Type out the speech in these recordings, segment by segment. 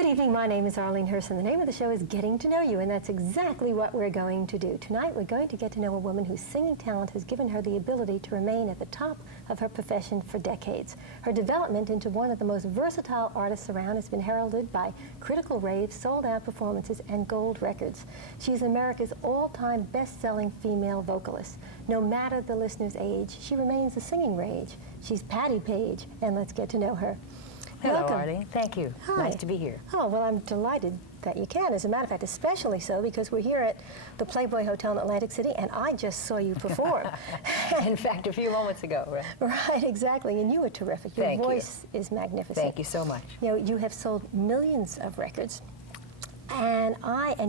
Good evening, my name is Arlene Herson. The name of the show is Getting to Know You, and that's exactly what we're going to do. Tonight we're going to get to know a woman whose singing talent has given her the ability to remain at the top of her profession for decades. Her development into one of the most versatile artists around has been heralded by critical raves, sold-out performances, and gold records. She's America's all-time best-selling female vocalist. No matter the listener's age, she remains a singing rage. She's Patti Page, and let's get to know her. Hello, Welcome. Arlene. Thank you. Hi. Nice to be here. Oh, well, I'm delighted that you can. As a matter of fact, especially so because we're here at the Playboy Hotel in Atlantic City, and I just saw you perform. In fact, a few moments ago, right? Right, exactly, and you were terrific. Your voice is magnificent. Thank you so much. You know, you have sold millions of records, and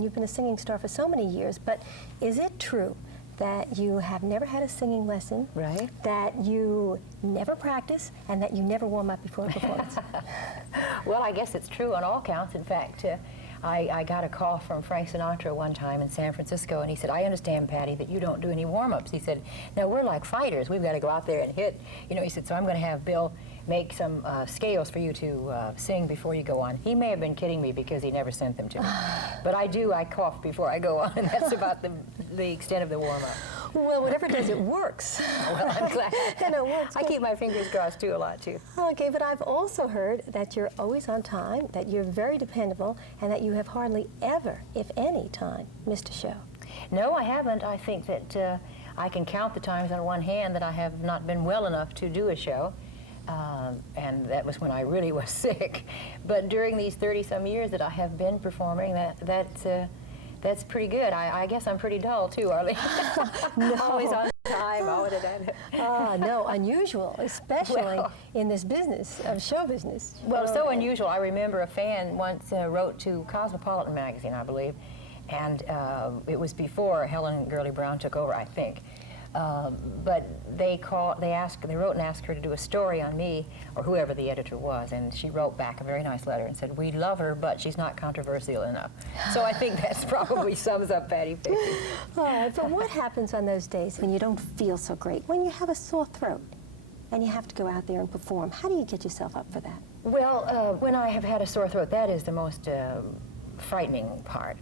you've been a singing star for so many years, but is it true that you have never had a singing lesson, right? That you never practice, and that you never warm up before a performance? Well, I guess it's true on all counts. In fact, I got a call from Frank Sinatra one time in San Francisco, and he said, "I understand, Patti, that you don't do any warm-ups." He said, "Now, we're like fighters. We've got to go out there and hit." You know, he said, "So I'm going to have Bill make some scales for you to sing before you go on." He may have been kidding me because he never sent them to me. But I cough before I go on, and that's about the extent of the warm-up. Well, whatever it is, it works. Well, I'm glad. And it works. I keep my fingers crossed, too, a lot, too. Okay, but I've also heard that you're always on time, that you're very dependable, and that you have hardly ever, if any time, missed a show. No, I haven't. I think that I can count the times on one hand that I have not been well enough to do a show. And that was when I really was sick. But during these 30-some years that I have been performing, that's pretty good. I guess I'm pretty dull, too, Arlene. No. Always on time, always at No, unusual, especially in this business, of show business. Well, so unusual. I remember a fan once wrote to Cosmopolitan magazine, I believe, and it was before Helen Gurley Brown took over, I think. But they wrote and asked her to do a story on me, or whoever the editor was, and she wrote back a very nice letter and said, "We love her, but she's not controversial enough." So I think that's probably sums up Patti Page. All right, but what happens on those days when you don't feel so great, when you have a sore throat, and you have to go out there and perform? How do you get yourself up for that? Well, when I have had a sore throat, that is the most frightening part.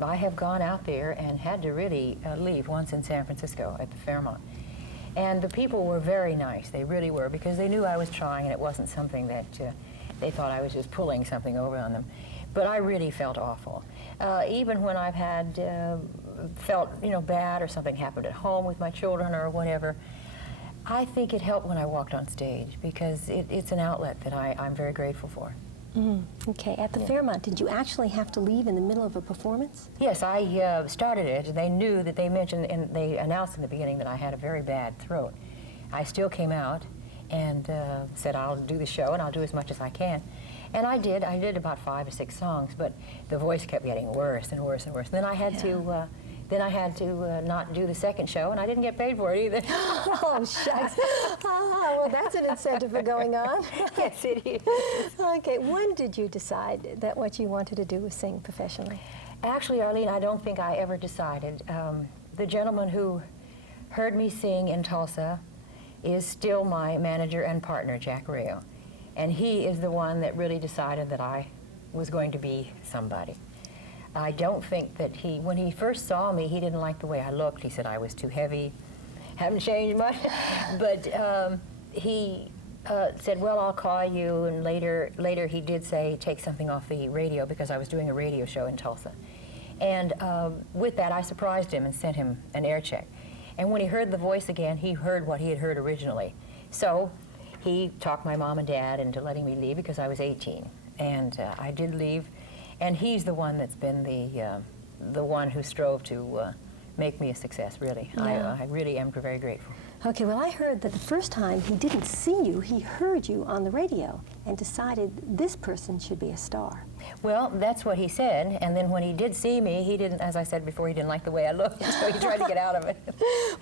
I have gone out there and had to really leave once in San Francisco at the Fairmont. And the people were very nice. They really were, because they knew I was trying and it wasn't something that they thought I was just pulling something over on them. But I really felt awful. Even when I've had felt, you know, bad, or something happened at home with my children or whatever, I think it helped when I walked on stage, because it's an outlet that I'm very grateful for. Okay, at the Fairmont, did you actually have to leave in the middle of a performance? Yes, I started it. They knew that they mentioned, and they announced in the beginning that I had a very bad throat. I still came out and said, "I'll do the show and I'll do as much as I can." And I did. I did about 5 or 6 songs, but the voice kept getting worse and worse and worse. Then I had to not do the second show, and I didn't get paid for it either. Oh, shucks. Well, that's an incentive for going on. Yes, it is. Okay, when did you decide that what you wanted to do was sing professionally? Actually, Arlene, I don't think I ever decided. The gentleman who heard me sing in Tulsa is still my manager and partner, Jack Rayo. And he is the one that really decided that I was going to be somebody. I don't think that when he first saw me, he didn't like the way I looked. He said I was too heavy. Haven't changed much. But he said, "Well, I'll call you." And later he did say, "Take something off the radio," because I was doing a radio show in Tulsa. And with that, I surprised him and sent him an air check. And when he heard the voice again, he heard what he had heard originally. So he talked my mom and dad into letting me leave, because I was 18. And I did leave. And he's the one that's been the one who strove to make me a success, really. Yeah. I really am very grateful. Okay, well, I heard that the first time he didn't see you, he heard you on the radio and decided this person should be a star. Well, that's what he said, and then when he did see me, he didn't, as I said before, he didn't like the way I looked, so he tried to get out of it.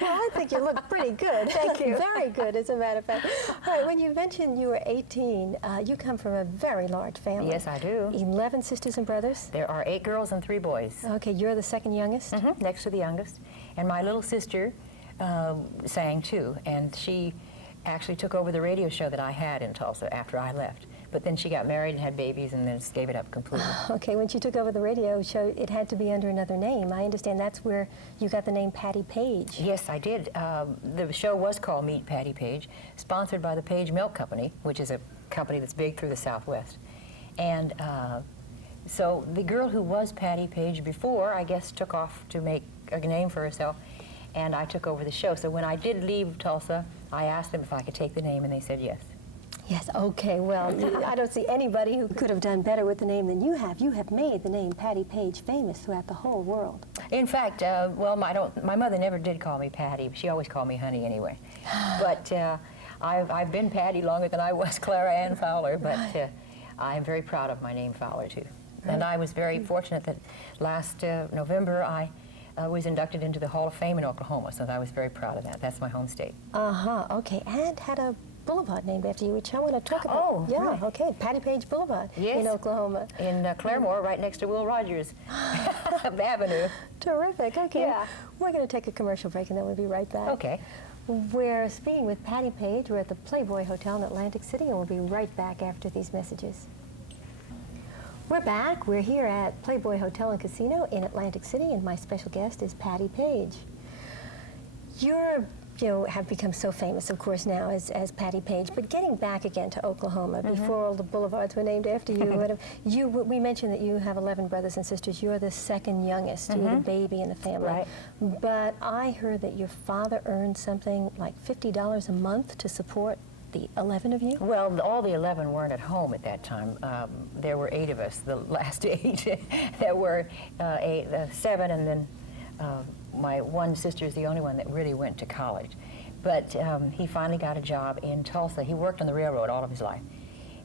Well, I think you look pretty good. Thank you. Very good, as a matter of fact. All right, when you mentioned you were 18, you come from a very large family. Yes, I do. 11 sisters and brothers? There are 8 girls and 3 boys. Okay, you're the second youngest? Next to the youngest. And my little sister sang too, and she actually took over the radio show that I had in Tulsa after I left. But then she got married and had babies and then just gave it up completely. Okay, when she took over the radio show, it had to be under another name. I understand that's where you got the name Patti Page. Yes, I did. The show was called Meet Patti Page, sponsored by the Page Milk Company, which is a company that's big through the Southwest. And so the girl who was Patti Page before, I guess, took off to make a name for herself, and I took over the show. So when I did leave Tulsa, I asked them if I could take the name, and they said yes. Yes, okay, well, I don't see anybody who could have done better with the name than you have. You have made the name Patti Page famous throughout the whole world. In fact, well, my mother never did call me Patti. She always called me Honey anyway. But I've been Patti longer than I was Clara Ann Fowler, but I'm very proud of my name Fowler, too. Right. And I was very fortunate that last November I was inducted into the Hall of Fame in Oklahoma, so I was very proud of that. That's my home state. Okay, and had a boulevard named after you, which I want to talk about. Oh, yeah, right. Okay, Patti Page Boulevard in Oklahoma. In Claremore, right next to Will Rogers Avenue. Terrific, okay. Yeah. We're going to take a commercial break and then we'll be right back. Okay. We're speaking with Patti Page. We're at the Playboy Hotel in Atlantic City, and we'll be right back after these messages. We're back. We're here at Playboy Hotel and Casino in Atlantic City, and my special guest is Patti Page. You have become so famous, of course, now as Patti Page, but getting back again to Oklahoma, before all the boulevards were named after you, we mentioned that you have 11 brothers and sisters. You're the second youngest. You're the baby in the family. Right. But I heard that your father earned something like $50 a month to support the 11 of you? Well, all the 11 weren't at home at that time. There were 8 of us, the last 8. There were 7, and then my one sister is the only one that really went to college. But he finally got a job in Tulsa. He worked on the railroad all of his life.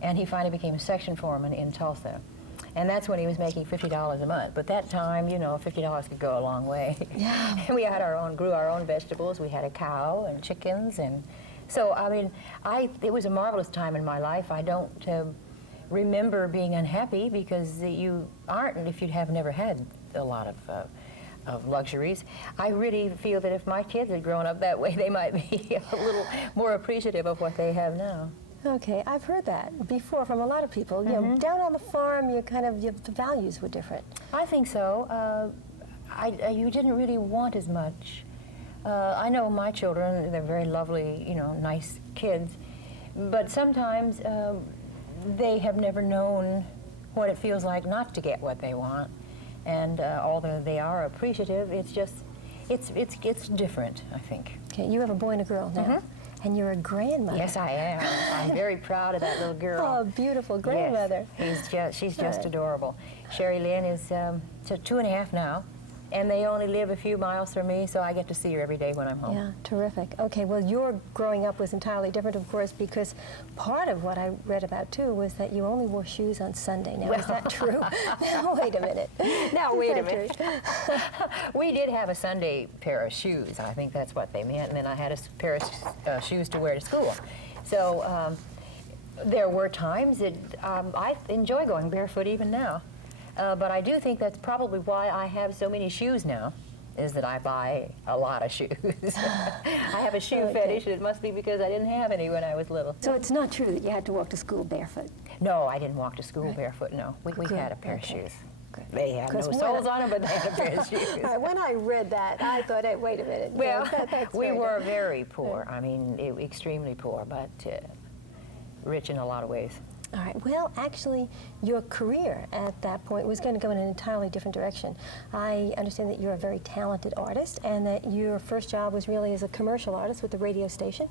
And he finally became a section foreman in Tulsa. And that's when he was making $50 a month. But that time, you know, $50 could go a long way. Yeah. And we had grew our own vegetables. We had a cow and chickens. And so, I mean, it was a marvelous time in my life. I don't remember being unhappy, because you aren't if you have never had a lot of luxuries. I really feel that if my kids had grown up that way, they might be a little more appreciative of what they have now. Okay, I've heard that before from a lot of people. You know, down on the farm, the values were different. I think so. You didn't really want as much. I know my children, they're very lovely, you know, nice kids, but sometimes they have never known what it feels like not to get what they want. And although they are appreciative, it's just, it's different, I think. Okay, you have a boy and a girl now, and you're a grandmother. Yes, I am. I'm very proud of that little girl. Oh, beautiful grandmother. Yes, she's just adorable. Sherry Lynn is 2.5 now, and they only live a few miles from me, so I get to see her every day when I'm home. Yeah, terrific. Okay, well, your growing up was entirely different, of course, because part of what I read about, too, was that you only wore shoes on Sunday. Now, is that true? Now, wait a minute. Now, wait a minute. We did have a Sunday pair of shoes. I think that's what they meant, and then I had a pair of shoes to wear to school. So there were times that I enjoy going barefoot even now. But I do think that's probably why I have so many shoes now, is that I buy a lot of shoes. I have a shoe fetish, and it must be because I didn't have any when I was little. So it's not true that you had to walk to school barefoot? No, I didn't walk to school barefoot, no. We had a pair of shoes. They had no soles on them, but they had a pair of shoes. When I read that, I thought, hey, wait a minute. Well, we were very poor. I mean, extremely poor, but rich in a lot of ways. All right. Well, actually, your career at that point was going to go in an entirely different direction. I understand that you're a very talented artist, and that your first job was really as a commercial artist with the radio station.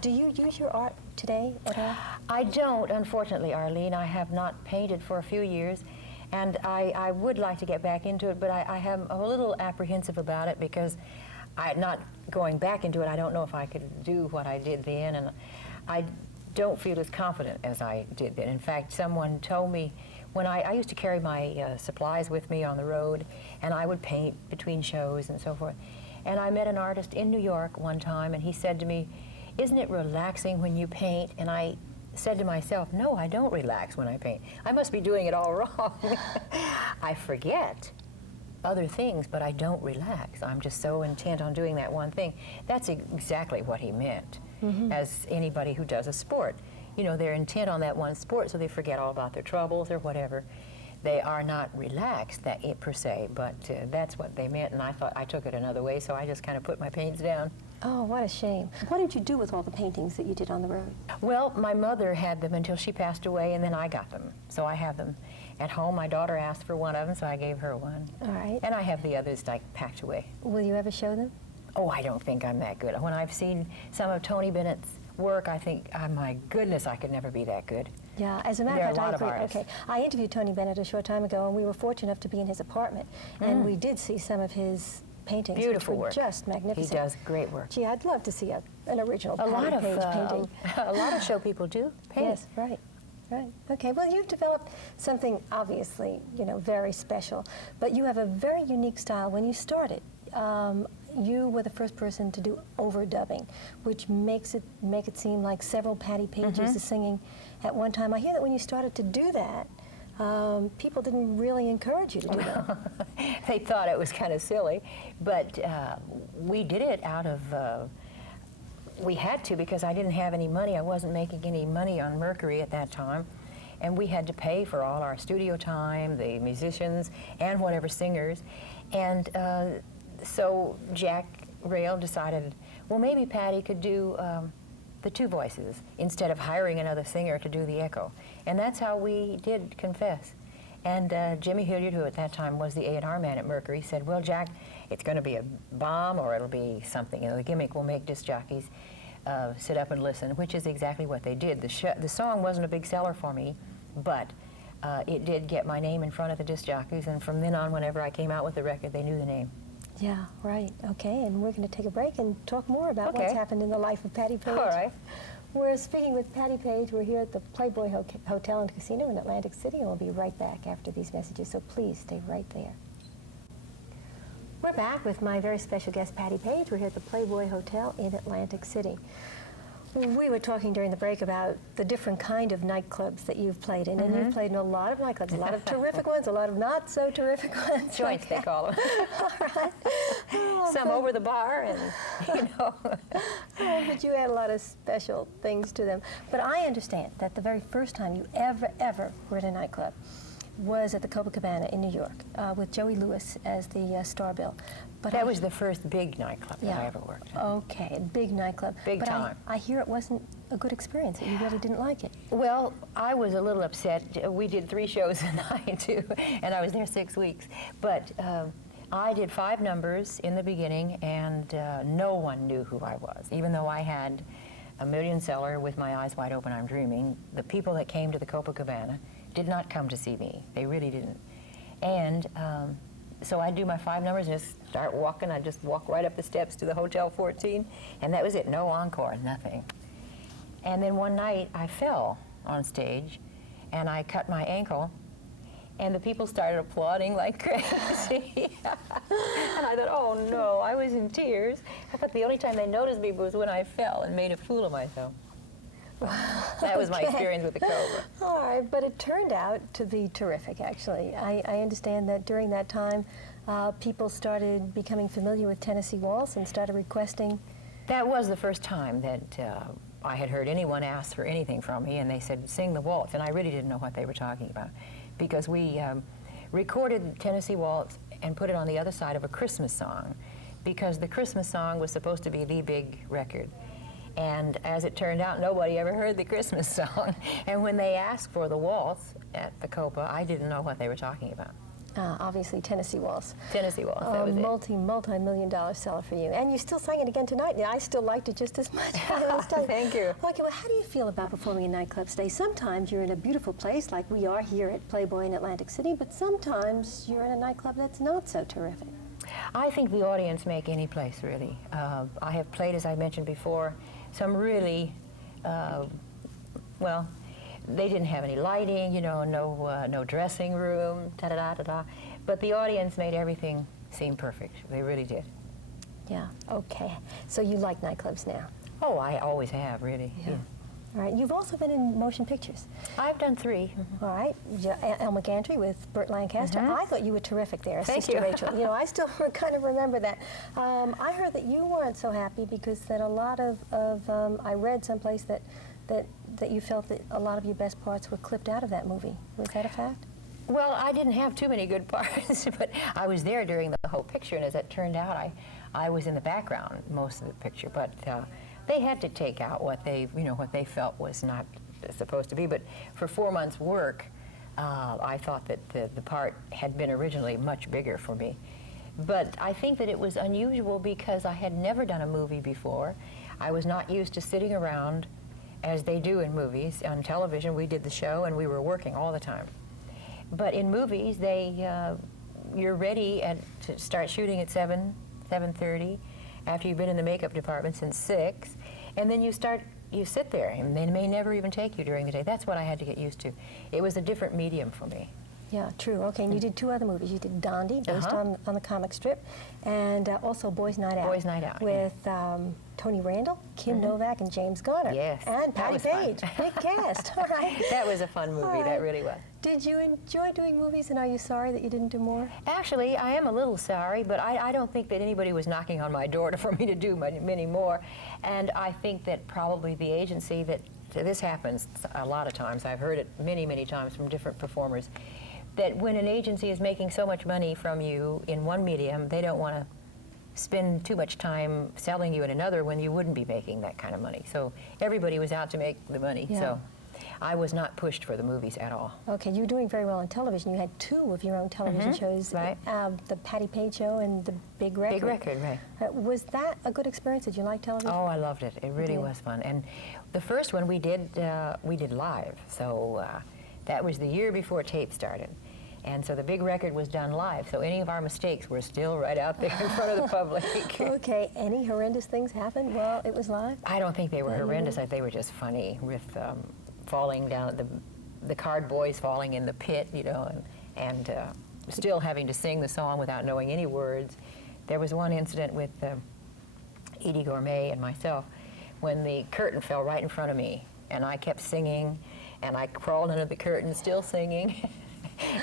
Do you use your art today at all? I don't, unfortunately, Arlene. I have not painted for a few years, and I would like to get back into it, but I am a little apprehensive about it, because not going back into it, I don't know if I could do what I did then, and I don't feel as confident as I did then. In fact, someone told me, when I used to carry my supplies with me on the road, and I would paint between shows and so forth. And I met an artist in New York one time, and he said to me, "Isn't it relaxing when you paint?" And I said to myself, no, I don't relax when I paint. I must be doing it all wrong. I forget other things, but I don't relax. I'm just so intent on doing that one thing. That's exactly what he meant. As anybody who does a sport, you know, they're intent on that one sport, so they forget all about their troubles or whatever. They are not relaxed per se, but that's what they meant, and I thought I took it another way, so I just kind of put my paints down. Oh, what a shame. What did you do with all the paintings that you did on the road? Well, my mother had them until she passed away, and then I got them. So I have them at home. My daughter asked for one of them, so I gave her one. All right. And I have the others like packed away. Will you ever show them? Oh, I don't think I'm that good. When I've seen some of Tony Bennett's work, I think, oh, my goodness, I could never be that good. Yeah, as a matter There are of fact, a lot I of agree. artists. Okay, I interviewed Tony Bennett a short time ago, and we were fortunate enough to be in his apartment, and we did see some of his paintings, Beautiful which were work. just magnificent. He does great work. Gee, I'd love to see an original A lot Patti of Page painting. a lot of show people do paint. Yes, right. Right. Okay. Well, you've developed something obviously, you know, very special, but you have a very unique style. When you started, you were the first person to do overdubbing, which make it seem like several Patti Pages are singing at one time. I hear that when you started to do that, people didn't really encourage you to do that. They thought it was kind of silly, but we did it out of, we had to because I didn't have any money. I wasn't making any money on Mercury at that time, and we had to pay for all our studio time, the musicians, and whatever singers. And so Jack Rail decided, well, maybe Patti could do the two voices instead of hiring another singer to do the echo. And that's how we did Confess. And Jimmy Hilliard, who at that time was the A&R man at Mercury, said, well, Jack, it's going to be a bomb or it'll be something. You know, the gimmick will make disc jockeys sit up and listen, which is exactly what they did. The song wasn't a big seller for me, but it did get my name in front of the disc jockeys, and from then on, whenever I came out with the record, they knew the name. Yeah, right. Okay, and we're going to take a break and talk more about what's happened in the life of Patti Page. All right. We're speaking with Patti Page. We're here at the Playboy Hotel and Casino in Atlantic City, and we'll be right back after these messages, so please stay right there. We're back with my very special guest, Patti Page. We're here at the Playboy Hotel in Atlantic City. We were talking during the break about the different kind of nightclubs that you've played in, and you've played in a lot of nightclubs, a lot of terrific ones, a lot of not so terrific ones. Joints, they call them. All right. Some over the bar, and, you know. Oh, but you had a lot of special things to them. But I understand that the very first time you ever were in a nightclub was at the Copacabana in New York with Joey Lewis as the star bill. But That was the first big nightclub that I ever worked in. Okay, big nightclub. Big but time. I hear it wasn't a good experience, that you really didn't like it. Well, I was a little upset. We did 3 shows a night, too, and I was there 6 weeks. But I did 5 numbers in the beginning, and no one knew who I was. Even though I had a million seller with My Eyes Wide Open, I'm Dreaming, the people that came to the Copacabana did not come to see me. They really didn't. And so I'd do my 5 numbers and just start walking. I'd just walk right up the steps to the Hotel 14, and that was it. No encore, nothing. And then one night I fell on stage, and I cut my ankle, and the people started applauding like crazy. And I thought, oh no, I was in tears. I thought the only time they noticed me was when I fell and made a fool of myself. That was my experience with the Cobra. All right, but it turned out to be terrific, actually. I understand that during that time, people started becoming familiar with Tennessee Waltz and started requesting. That was the first time that I had heard anyone ask for anything from me, and they said, sing the waltz, and I really didn't know what they were talking about, because we recorded Tennessee Waltz and put it on the other side of a Christmas song, because the Christmas song was supposed to be the big record. And as it turned out, nobody ever heard the Christmas song. And when they asked for the waltz at the Copa, I didn't know what they were talking about. Obviously, Tennessee Waltz. Tennessee Waltz, that was it. Multi-million-dollar seller for you. And you still sang it again tonight. I still liked it just as much. Thank you. Okay, well, how do you feel about performing in nightclubs today? Sometimes you're in a beautiful place, like we are here at Playboy in Atlantic City, but sometimes you're in a nightclub that's not so terrific. I think the audience make any place, really. I have played, as I mentioned before, some really, well, they didn't have any lighting, you know, no dressing room, da-da-da-da-da. But the audience made everything seem perfect. They really did. Yeah, okay. So you like nightclubs now? Oh, I always have, really. Yeah. All right, you've also been in motion pictures. I've done 3. All right, Elma Gantry with Burt Lancaster. I thought you were terrific there, Thank Sister you. Rachel. You know, I still kind of remember that. I heard that you weren't so happy because that a lot of I read someplace that that you felt that a lot of your best parts were clipped out of that movie. Was that a fact? Well, I didn't have too many good parts, but I was there during the whole picture, and as it turned out, I was in the background most of the picture. But they had to take out what they felt was not supposed to be. But for 4 months' work, I thought that the part had been originally much bigger for me. But I think that it was unusual because I had never done a movie before. I was not used to sitting around as they do in movies. On television, we did the show and we were working all the time. But in movies, you're ready to start shooting at 7:30, after you've been in the makeup department since 6, and then you sit there, and they may never even take you during the day. That's what I had to get used to. It was a different medium for me. Yeah, true. Okay, and you did 2 other movies. You did Dondi, based on the comic strip, and also Boys Night Out. Boys Night Out. With Tony Randall, Kim Novak, and James Garner. Yes. And Patti Page. Big cast. All right. That was a fun movie. Right. That really was. Did you enjoy doing movies, and are you sorry that you didn't do more? Actually, I am a little sorry, but I don't think that anybody was knocking on my door for me to do many more. And I think that probably the agency this happens a lot of times. I've heard it many, many times from different performers, that when an agency is making so much money from you in one medium, they don't want to spend too much time selling you in another when you wouldn't be making that kind of money. So everybody was out to make the money. Yeah. So I was not pushed for the movies at all. Okay, you were doing very well on television. You had 2 of your own television shows, right. The Patti Page Show and the Big Record. Big Record, right. Was that a good experience? Did you like television? Oh, I loved it. It really was fun. And the first one we did live. So that was the year before tape started. And so the Big Record was done live, so any of our mistakes were still right out there in front of the public. Okay, any horrendous things happened while it was live? I don't think they were horrendous. They were just funny, with falling down, the card boys falling in the pit, and still having to sing the song without knowing any words. There was one incident with Edie Gourmet and myself when the curtain fell right in front of me, and I kept singing, and I crawled under the curtain still singing.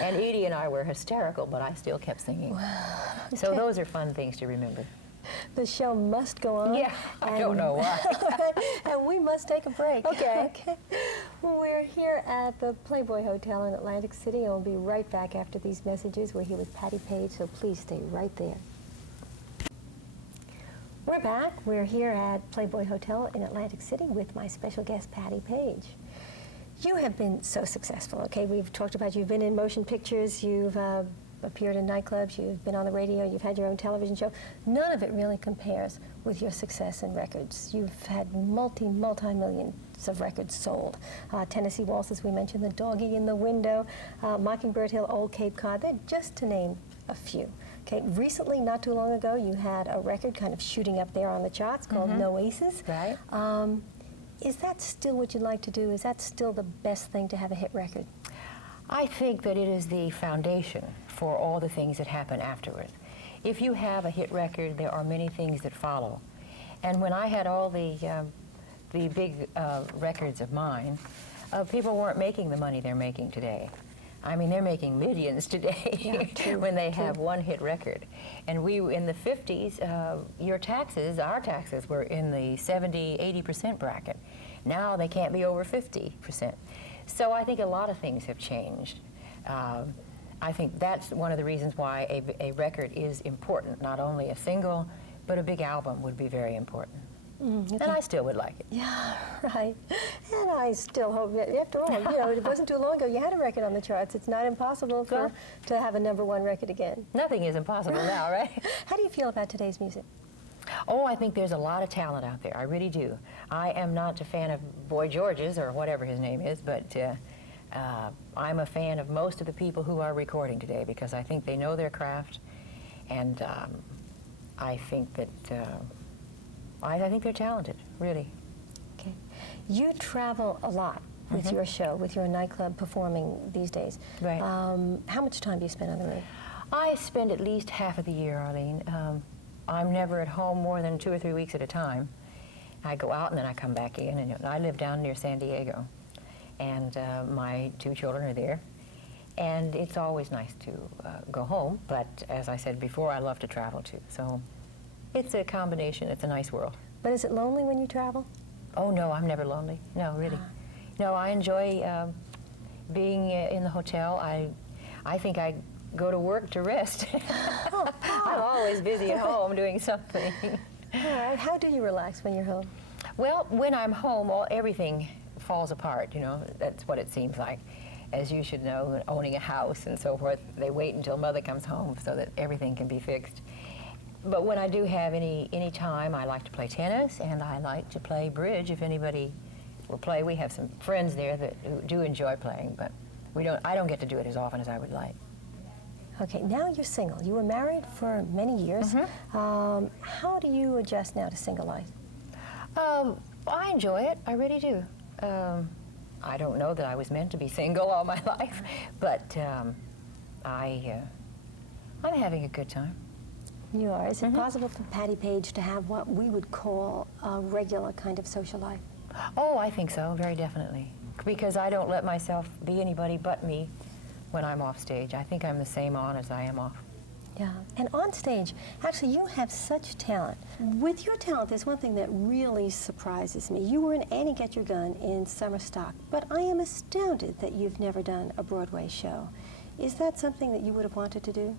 And Edie and I were hysterical, but I still kept singing. Wow. Okay. So those are fun things to remember. The show must go on. Yeah, I don't know why. And we must take a break. Okay. Okay. We're here at the Playboy Hotel in Atlantic City, and we'll be right back after these messages. We're here with Patti Page, so please stay right there. We're back. We're here at Playboy Hotel in Atlantic City with my special guest, Patti Page. You have been so successful, okay? We've talked about you've been in motion pictures, you've appeared in nightclubs, you've been on the radio, you've had your own television show. None of it really compares with your success in records. You've had multi-millions of records sold. Tennessee Waltzes, we mentioned, The Doggie in the Window, Mockingbird Hill, Old Cape Cod. They're just to name a few. Okay, recently, not too long ago, you had a record kind of shooting up there on the charts called No Aces. Right. Is that still what you'd like to do? Is that still the best thing to have a hit record? I think that it is the foundation for all the things that happen afterward. If you have a hit record, there are many things that follow. And when I had all the big records of mine, people weren't making the money they're making today. I mean, they're making millions today when they have one hit record. And we, in the 50s, our taxes were in the 70, 80% bracket. Now they can't be over 50%. So I think a lot of things have changed. I think that's one of the reasons why a record is important. Not only a single, but a big album would be very important. And I still would like it. Yeah, right. And I still hope that, after all, it wasn't too long ago you had a record on the charts. It's not impossible to have a #1 record again. Nothing is impossible now, right? How do you feel about today's music? Oh, I think there's a lot of talent out there. I really do. I am not a fan of Boy George's or whatever his name is, but I'm a fan of most of the people who are recording today because I think they know their craft, and I think that I think they're talented, really. Okay. You travel a lot with your show, with your nightclub performing these days. Right. How much time do you spend on the road? I spend at least half of the year, Arlene. I'm never at home more than 2 or 3 weeks at a time. I go out and then I come back in, and I live down near San Diego, and my 2 children are there, and it's always nice to go home, but as I said before, I love to travel too, so it's a combination. It's a nice world. But is it lonely when you travel? Oh no, I'm never lonely. No, really. No, I enjoy being in the hotel. I think I go to work to rest. I'm always busy at home doing something. All right. How do you relax when you're home? Well, when I'm home, everything falls apart, you know. That's what it seems like. As you should know, owning a house and so forth, they wait until Mother comes home so that everything can be fixed. But when I do have any time, I like to play tennis and I like to play bridge if anybody will play. We have some friends there who do enjoy playing, but I don't get to do it as often as I would like. Okay, now you're single. You were married for many years. How do you adjust now to single life? I enjoy it. I really do. I don't know that I was meant to be single all my life, but I'm having a good time. You are. Is it possible for Patti Page to have what we would call a regular kind of social life? Oh, I think so, very definitely. Because I don't let myself be anybody but me when I'm off stage. I think I'm the same on as I am off. Yeah, and on stage, actually, you have such talent. With your talent, there's one thing that really surprises me. You were in Annie Get Your Gun in summer stock, but I am astounded that you've never done a Broadway show. Is that something that you would have wanted to do?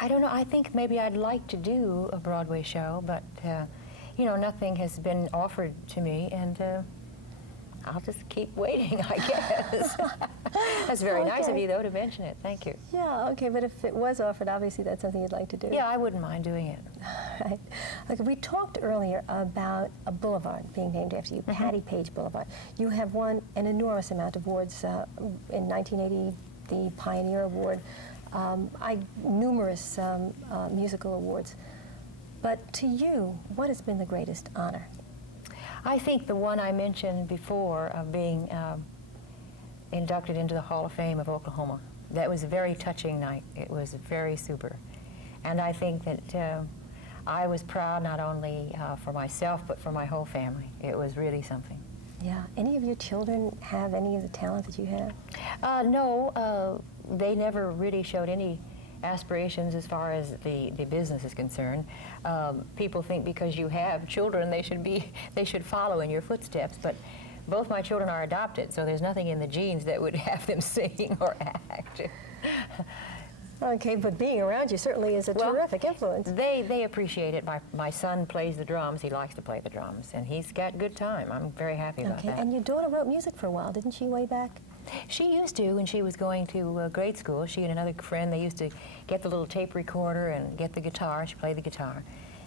I don't know. I think maybe I'd like to do a Broadway show, but you know, nothing has been offered to me, and I'll just keep waiting, I guess. That's very nice of you, though, to mention it. Thank you. Yeah, okay, but if it was offered, obviously that's something you'd like to do. Yeah, I wouldn't mind doing it. Right. Okay, we talked earlier about a boulevard being named after you, Patti Page Boulevard. You have won an enormous amount of awards. In 1980, the Pioneer Award, numerous musical awards. But to you, what has been the greatest honor? I think the one I mentioned before of being inducted into the Hall of Fame of Oklahoma. That was a very touching night. It was very super. And I think that I was proud not only for myself, but for my whole family. It was really something. Yeah. Any of your children have any of the talent that you have? No, they never really showed any aspirations as far as the business is concerned. People think because you have children, they should follow in your footsteps, but both my children are adopted, so there's nothing in the genes that would have them sing or act. Okay, but being around you certainly is a terrific influence. They appreciate it. My son plays the drums. He likes to play the drums, and he's got good time. I'm very happy about that. And your daughter wrote music for a while, didn't she, way back? She used to when she was going to grade school. She and another friend, they used to get the little tape recorder and get the guitar. She played the guitar.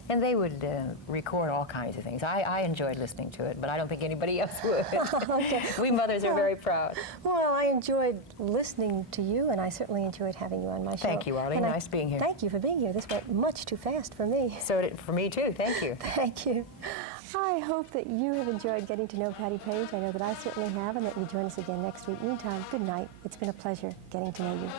And they would record all kinds of things. I enjoyed listening to it, but I don't think anybody else would. Okay. We mothers are very proud. Well, I enjoyed listening to you, and I certainly enjoyed having you on my show. Thank you, Arlene. Nice being here. Thank you for being here. This went much too fast for me. So for me, too. Thank you. Thank you. I hope that you have enjoyed getting to know Patti Page. I know that I certainly have, and that you join us again next week. Meantime, good night. It's been a pleasure getting to know you.